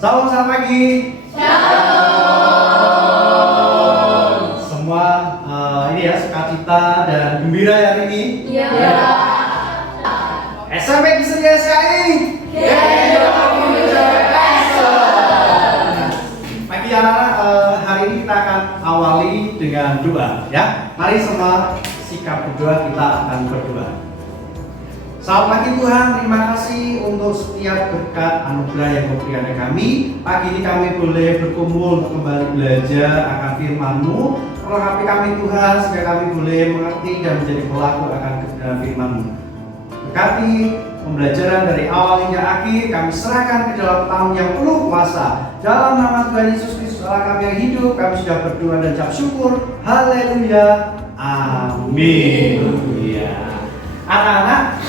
Selamat pagi. Shalom. Semua ini ya sukacita dan gembira hari ini. Iya. SMP Kisria SKI. Pagi anak-anak, hari ini kita akan awali dengan doa ya. Mari semua sikap berdoa, kita akan berdoa. Selamat pagi Tuhan, terima kasih untuk setiap berkat anugerah yang Kau berikan kepada kami. Pagi ini kami boleh berkumpul untuk kembali belajar akan firman-Mu. Perlengkapi kami Tuhan, sehingga kami boleh mengerti dan menjadi pelaku akan kebenaran firman-Mu. Berkati pembelajaran dari awal hingga akhir, kami serahkan ke dalam tahun yang penuh kuasa. Dalam nama Tuhan Yesus Kristus Allah kami yang hidup, kami sudah berdoa dan ucap syukur. Haleluya. Amin. Anak-anak,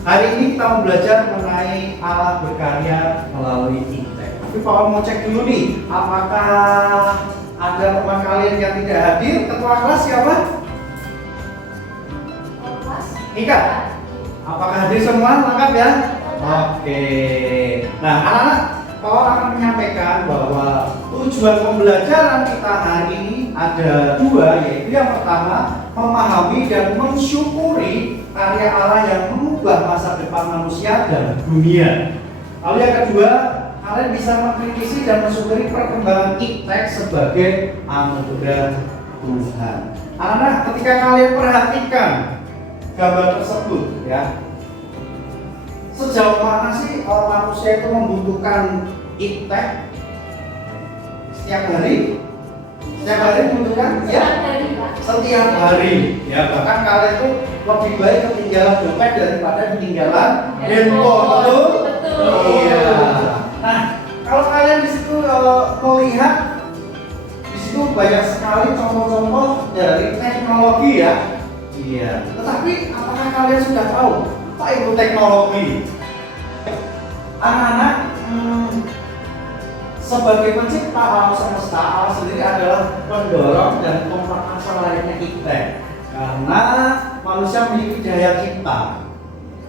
hari ini kita mau belajar mengenai Allah berkarya melalui Intek. Tapi Pak mau cek dulu nih, apakah ada teman kalian yang tidak hadir? Ketua kelas siapa? Ika. Apakah hadir semua? Lengkap ya? Oke. Nah, anak-anak, Pak akan menyampaikan bahwa tujuan pembelajaran kita hari ini ada dua, yaitu yang pertama memahami dan mensyukuri karya Allah yang mengubah masa depan manusia dan dunia. Lalu yang kedua, kalian bisa mengkritisi dan mensyukuri perkembangan Iptek sebagai anugerah Tuhan. Anak-anak, ketika kalian perhatikan gambar tersebut ya, sejauh mana sih manusia itu membutuhkan Iptek setiap hari? Setiap hari membutuhkan? Ya, setiap hari. Ya, bahkan kalian itu lebih baik ketinggalan dompet daripada ketinggalan handphone, betul? Iya. Nah, kalau kalian di situ melihat di situ banyak sekali contoh-contoh dari teknologi ya. Iya. Tetapi apakah kalian sudah tahu apa itu teknologi? Anak-anak, sebagai pencipta alam semesta, Allah sendiri adalah pendorong dan pemperkasa lainnya Iptek. Karena manusia memiliki daya cipta.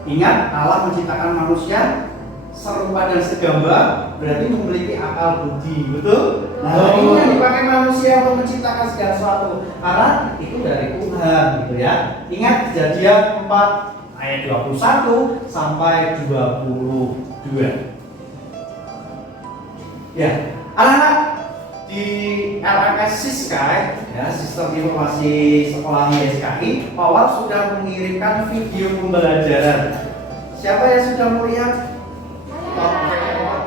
Ingat, Allah menciptakan manusia serupa dan segambar, berarti memiliki akal budi, betul? Nah, ini yang dipakai manusia untuk menciptakan segala sesuatu, karena itu dari Tuhan, gitu ya. Ingat Kejadian 4 ayat 21 sampai 22. Ya, anak-anak di LMS Siskai, ya, Sistem Informasi Sekolah YSKI, Pak sudah mengirimkan video pembelajaran. Siapa yang sudah melihat?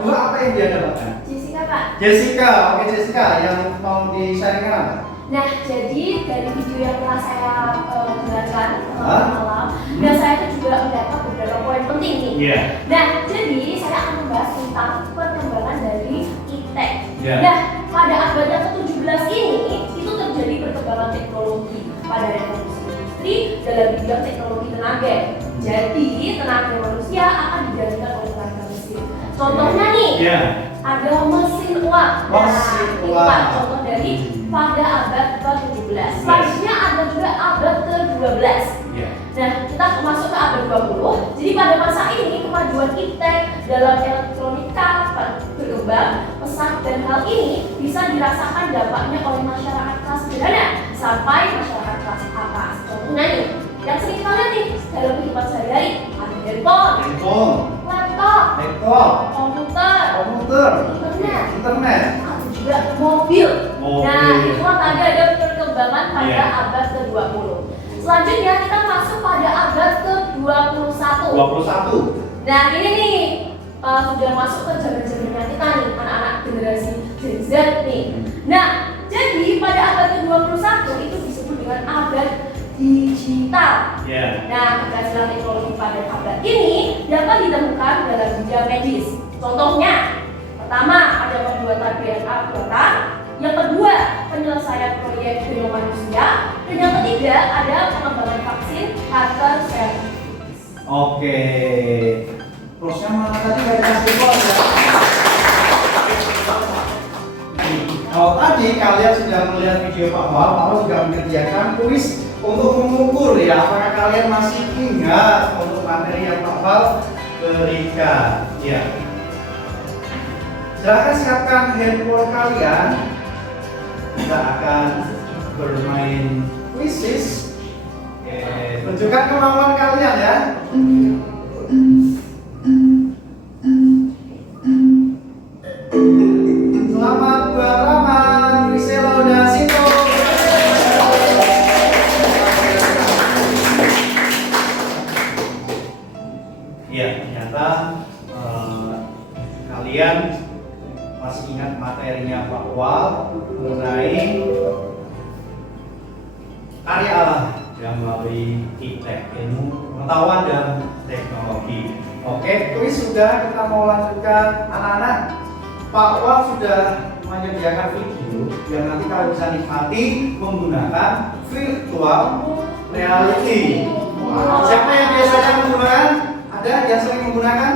Dua apa yang dia dapatkan? Jessica, Pak. Jessica, oke Jessica, yang mau di-sharingkan apa? Nah, jadi dari video yang telah saya dengarkan malam, dan saya juga mendapat beberapa poin penting nih. Yeah. Nah, jadi saya akan membahas tentang perkembangan dari Iptek. Yeah. Nah, pada abad yang ke-17 ini, itu terjadi perkembangan teknologi pada revolusi industri dalam bidang teknologi tenaga. Jadi, tenaga manusia akan digantikan oleh tenaga mesin. Contohnya nih, ada mesin uap. Mesin uap. Contoh dari pada abad ke-17. Selanjutnya ada juga abad ke-12. Nah, kita masuk ke abad 20. Jadi pada masa ini kemajuan Iptek dalam elektronika berkembang pesat, dan hal ini bisa dirasakan dampaknya oleh masyarakat kelas sederhana sampai masyarakat kelas atas. Contohnya nih, yang sering kita lihat nih dalam kehidupan sehari-hari, ada handphone, laptop, komputer, internet, ada juga mobil. Nah, itu tadi ada perkembangan pada abad ke-20. Selanjutnya kita masuk pada abad ke-21. Nah, ini nih sudah masuk ke zaman-zamannya kita nih, anak-anak generasi Gen Z nih. Nah, jadi pada abad ke-21 itu disebut dengan abad digital. Nah, keberhasilan teknologi pada abad ini dapat ditemukan dalam bidang medis. Contohnya, pertama ada pembuatan DNA buatan, yang kedua penyelesaian proyek genom manusia, dan yang ketiga ada pengembangan vaksin kanker cervix. Oke. Prosesnya mana tadi nggak dikasih pos ya? Kalau tadi kalian sudah melihat video Pak Paul juga menyediakan kuis untuk mengukur ya, apakah kalian masih ingat untuk materi yang Pak Paul berikan? Ya. Silahkan siapkan handphone kalian. Kita akan bermain quizzes. Oke, tunjukkan kemampuan kalian ya. Selamat berlama, Griselo dan Sito. Iya, ternyata kalian masih ingat materinya Pak Wal mengenai karya Allah yang melalui IPTEK, ilmu pengetahuan dan teknologi. Oke, kuis sudah, kita mau lanjutkan. Anak-anak, Pak Wal sudah menyediakan video yang nanti kalian bisa nikmati menggunakan virtual reality. Siapa yang biasanya menggunakan? Ada yang sering menggunakan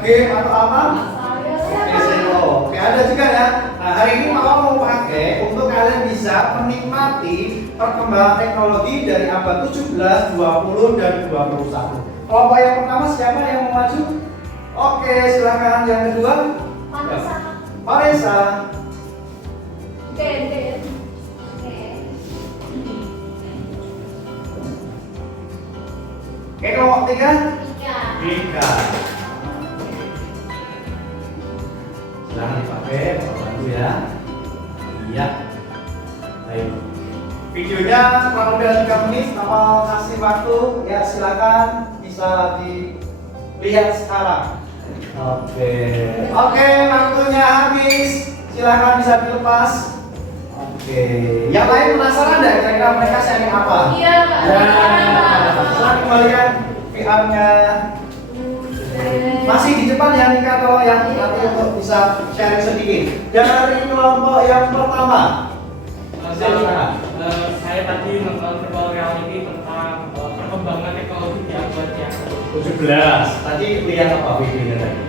game atau apa? Oke, ada juga ya. Nah, hari ini Pak Wal mau pakai untuk kalian bisa menikmati perkembangan teknologi dari abad 17, 20, dan 21. Kelompok yang pertama siapa yang mau maju? Oke, silakan. Yang kedua? Paresa. Oke. Oke, kelompok tiga? Ika. Silahkan dipakai, Bapak bantu ya. Iya. Baik. Videonya kurang lebih 3 menit, Bapak kasih waktu ya, silakan bisa dilihat sekarang. Oke, waktunya habis. Silakan bisa dilepas. Oke. Yang lain penasaran enggak kira-kira mereka sharing apa? Iya, Pak. Silahkan kembalikan VR-nya. Masih di depan ya Nika, kalau yang nanti untuk bisa sharing sedikit. Dari kelompok yang pertama. Saya tadi nonton virtual reality tentang perkembangan teknologi di abad yang 17. Tadi lihat apa videonya tadi?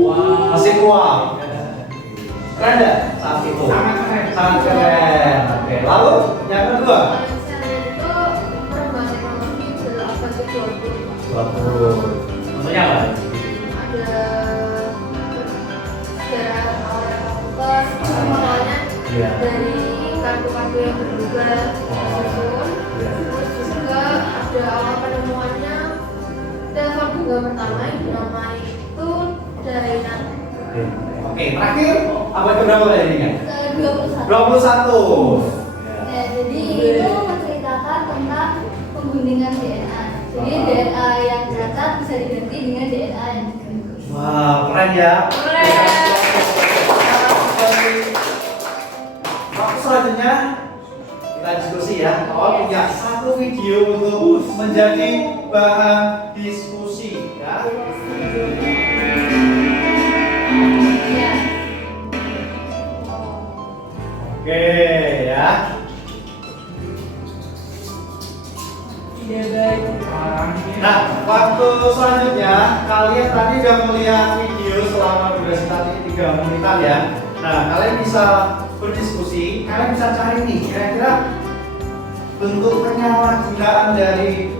Wah. Mesin uang. Keren nggak saat itu? Sangat keren. Sangat keren. Oke. Lalu yang kedua? Perkembangan teknologi dalam abad ke-20. 20. Contohnya apa? Ada sejarah awalnya komputer, awalnya Iya. dari kartu-kartu yang berubah susun. Iya. Terus juga ada awal penemuannya telepon genggam pertama yang dinamai itu Dainan. Oke. Terakhir abad keberapa jadinya? Ke-21. 21. Ya, jadi itu menceritakan tentang penggunaan DNA. Jadi DNA yang cacat bisa diganti dengan DNA yang diganti. Wah, keren ya. Keren. Waktu selanjutnya kita diskusi ya. Punya satu video untuk menjadi bahan diskusi ya. Ya. Oke ya. Nah, waktu selanjutnya kalian tadi udah melihat video selama durasi tadi 3 menitan ya. Nah, kalian bisa berdiskusi, kalian bisa cari nih kira-kira bentuk penyalahgunaan dari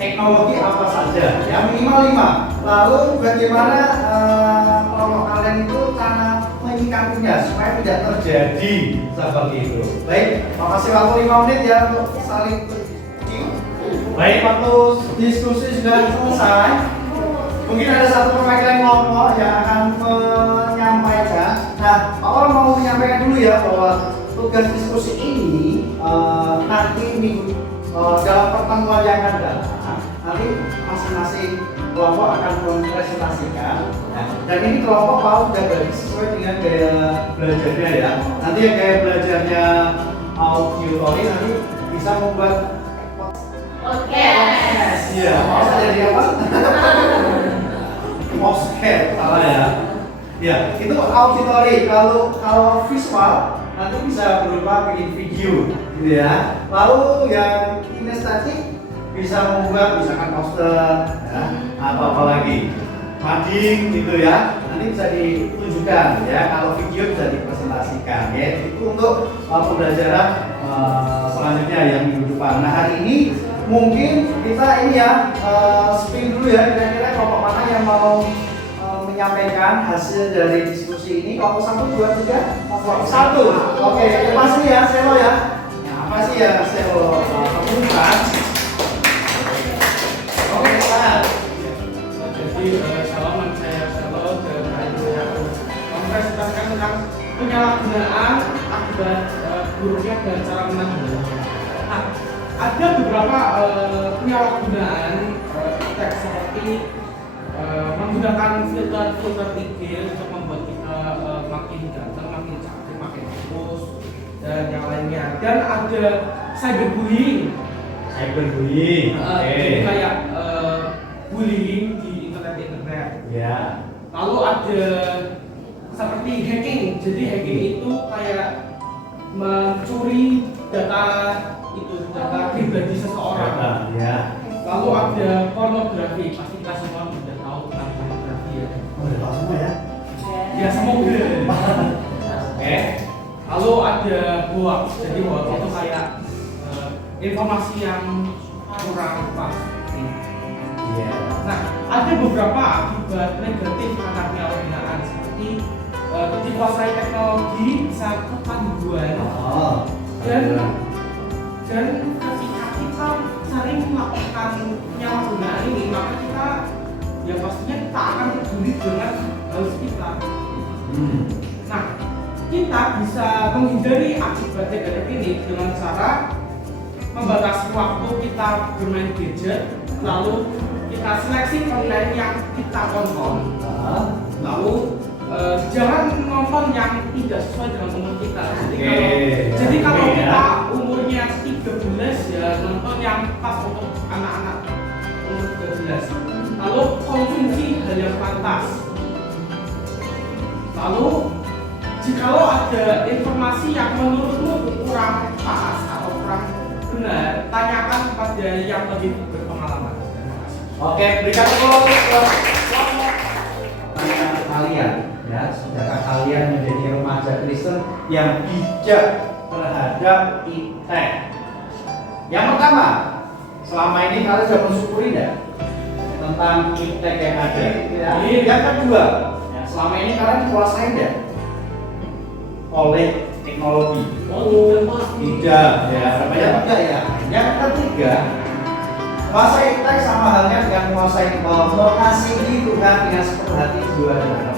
teknologi apa saja, ya minimal 5. Lalu bagaimana kelompok kalian itu cara menyikapinya supaya tidak terjadi seperti itu. Baik, makasih waktu 5 menit ya untuk saling berdiskusi. Baik, waktu diskusi sudah selesai. Mungkin ada satu perwakilan kelompok yang akan menyampaikan. Nah, Pak mau menyampaikan dulu ya bahwa tugas diskusi ini nanti minggu dalam pertemuan yang akan datang, nanti masing-masing kelompok akan mempresentasikan. Nah, dan ini kelompok Pak sudah bagi sesuai dengan gaya belajarnya ya. Nanti yang gaya belajarnya auditori nanti bisa membuat Podcast. iya, mau jadi apa? Podcast, salah ya. Ya, itu auditori. Kalau visual nanti bisa berupa bikin video, gitu ya. Lalu yang kinestetik bisa membuat misalkan poster, ya, atau apa lagi, mading, gitu ya. Nanti bisa ditunjukkan, ya. Kalau video bisa dipresentasikan, ya. Itu untuk pembelajaran selanjutnya yang minggu depan. Nah, hari ini mungkin kita ini ya spin dulu ya, kira-kira kelompok mana yang mau menyampaikan hasil dari diskusi ini. Kelompok 1, 2, 3, kelompok 1. Oke, terima kasih ya, Selo ya. Nah, kasih ya, Selo. Pembukaan. Oke, silakan. Jadi salaman saya Selo dari mempresentasikan tentang penyalahgunaan akibat buruknya dan cara menanggulanginya. Nah, ada beberapa penyalahgunaan teks seperti menggunakan filter IG untuk membuat kita makin ganteng, makin cantik, makin fokus dan yang lainnya. Dan ada cyberbullying. Jadi kayak bullying di internet. Ya. Lalu ada seperti hacking. Jadi hacking itu kayak mencuri data pribadi seseorang. Ya. Lalu ada pornografi. Pasti kita semua sudah tahu tentang pornografi ya. Udah tahu semua ya? Ya semoga. Oke. Lalu ada hoax. Jadi hoax itu kayak informasi yang kurang pasti. Iya. Nah, ada beberapa akibat negatif karena penyalahgunaan seperti dikuasai teknologi bisa kecanduan dan ketika kita sering melakukan penyalahgunaan ini, maka kita ya pastinya kita akan peduli dengan hal sekitar. Nah, kita bisa menghindari akibat negatif ini dengan cara membatasi waktu kita bermain gadget, lalu kita seleksi konten yang kita tonton, lalu jangan nonton yang tidak sesuai dengan umur kita. Jadi kalau kita umurnya 13 ya nonton yang pas untuk anak-anak umur 13. Lalu konsumsi hal yang pantas. Lalu jikalau ada informasi yang menurutmu kurang pas atau kurang benar, tanyakan kepada yang lebih berpengalaman. Terima kasih. Oke, berikan tepuk tangan kalian ya, sudahkah kalian menjadi remaja Kristen yang bijak terhadap iptek? Yang pertama, selama ini kalian sudah mensyukuri tidak tentang iptek yang ada? Ya. Yang kedua, ya, selama ini kalian dikuasai tidak oleh teknologi? Tidak, ya, tidak ya. Yang ketiga, menguasai iptek sama halnya dengan menguasai mengasihi Tuhan dengan sepenuh hati, jiwa dan raga.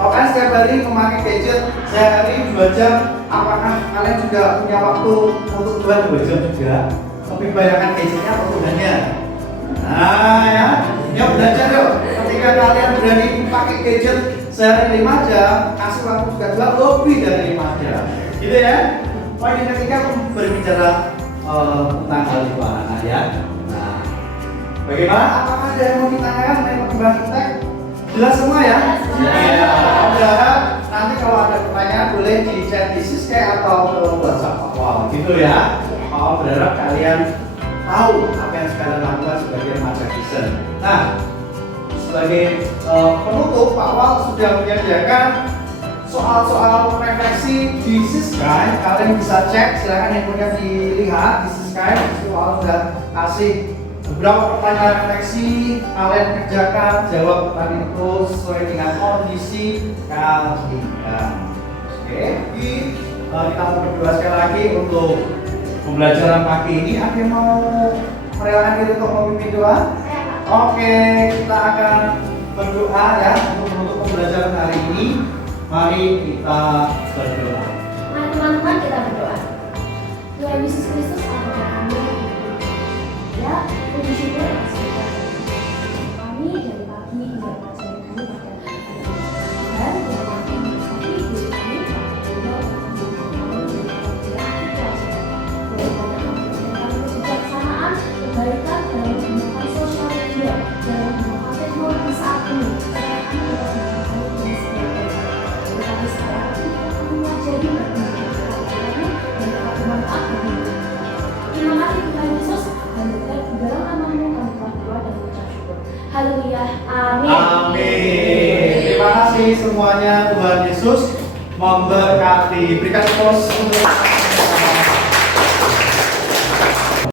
Kalau kalian setiap hari memakai gadget, sehari 2 jam, apakah kalian juga punya waktu untuk Tuhan 2 jam juga? Lebih banyakkan gadgetnya atau Tuhannya? Nah ya, yuk belajar yuk. Ketika kalian berani pakai gadget sehari 5 jam, kasih waktu juga lebih dari 5 jam. Gitu ya? Poin yang ketiga berbicara tentang hal itu anak-anak ya. Nah, bagaimana? Apakah ada yang mau ditanyakan mengenai perkembangan iptek? Jelas semua ya? Ya. Mudah-mudahan nanti kalau ada pertanyaan boleh di chat di Siska atau ke WhatsApp. Wow, gitu ya. Mau berharap kalian tahu apa yang kalian lakukan sebagai remaja Kristen. Nah, sebagai penutup, Pak Wal sudah menyediakan soal-soal refleksi di Siska. Kalian bisa cek, silahkan yang punya dilihat di Siska. Soal sudah kasih beberapa pertanyaan refleksi, kalian kerjakan, jawab pertanyaan itu sesuai dengan kondisi kalian. Oke, kita mau berdoa sekali lagi untuk pembelajaran pagi ini. Ada yang mau merelakan diri untuk memimpin doa? Oke, kita akan berdoa ya untuk menutup pembelajaran hari ini. Mari kita berdoa. Nah teman-teman, kita berdoa. Tuhan Yesus Kristus, apa kami ya, puji syukur atas kami dari pagi hingga pelajaran kami pada Tuhan yang akan memberkati diri kami kebijaksanaan, kebaikan dalam menggunakan sosial media, dalam menggunakan teknologi saat ini. Kami sekarang akan mengajari terima kasih Tuhan Yesus, dan dalam namamu kami telah berdoa dan mengucap syukur. Haleluya, amin. Amin. Terima kasih semuanya, Tuhan Yesus memberkati. Berikan tepuk tangan.